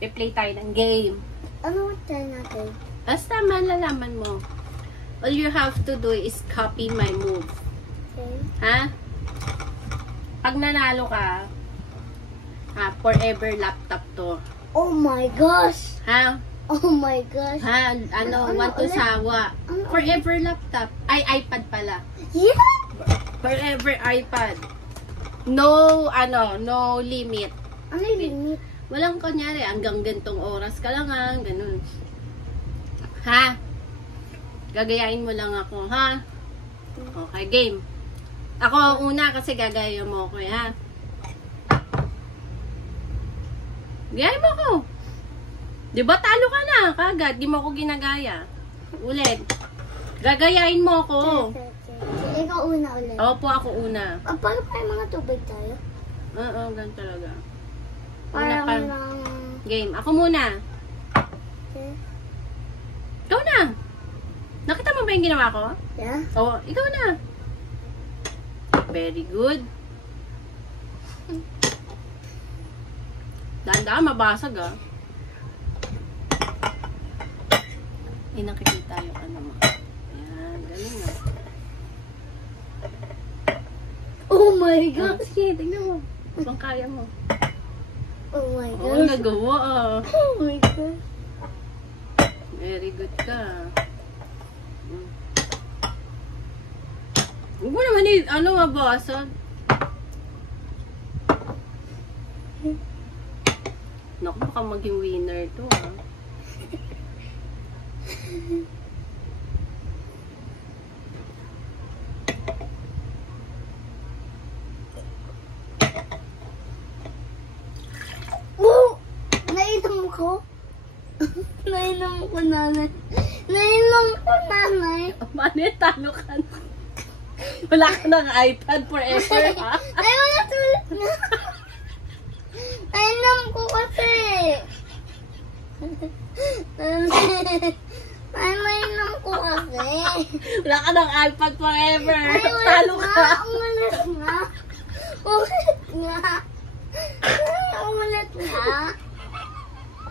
i-play tayo ng game. Ano tayo natin? Basta malalaman mo. All you have to do is copy my move. Okay. Ha? Pag nanalo ka, forever laptop to. Oh my gosh! Ha? Oh my gosh! Ha? Ano Want to ulit? sawa. Ano Forever laptop. Ay, iPad pala. Yeah! Forever iPad. No, no limit. Ano yung limit? Walang kunyari, hanggang gantong oras ka lang ganun. Ha? Gagayain mo lang ako, ha? Okay, game. Ako una kasi gagayain mo ako, ha? Gayain mo ako. Di ba talo ka na kagad? Di mo ako ginagaya. Ulit. Gagayain mo ako. Sige, ikaw una ulit. Opo, ako una. Paano pa yung mga tubig tayo? Oo, ganun talaga. Parang pa. lang... Game. Ako muna. Okay. Ikaw na. Nakita mo ba yung ginawa ko? Yeah? Oo, ikaw na. Very good. Dahan-dahan, mabasag Eh, nakikita yung ano mo. Ayan, galing na. Oh my God! Sige, tingnan mo. Kung kaya mo. Oh my Oo, God! nagawa Oh my God! Very good ka. Huwag mo naman mabasag. Naku, baka maging winner to, Oh! Nainom ko. Nainom ko, nanay. Nainom ko, nanay. Mani, talo ka na. Wala ka ng iPad forever, ha? Ay, wala tulit na. Nainom ko kasi. Ay, nainom ko kasi. Wala ka ng iPad forever. Ay, Talo ulit ka. nga. Ulit nga. Ulit nga. Ulit nga.